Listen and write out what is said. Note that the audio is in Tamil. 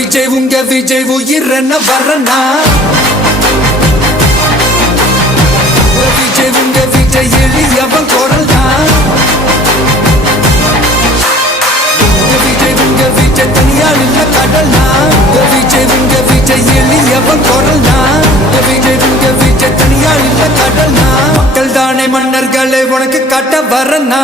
உங்க விஜய் உயிரென்ன வரனா உங்க விஜய் எளியவன் குரல் தான் உங்க விஜய் தனியால் இல்ல கடல் தான் உங்க விஜய் எளியவன் குரல் தான் உங்க விஜய் தனியால் இல்ல கடல் தான் மக்கள் தானே மன்னர்களே உனக்கு காட்ட வரனா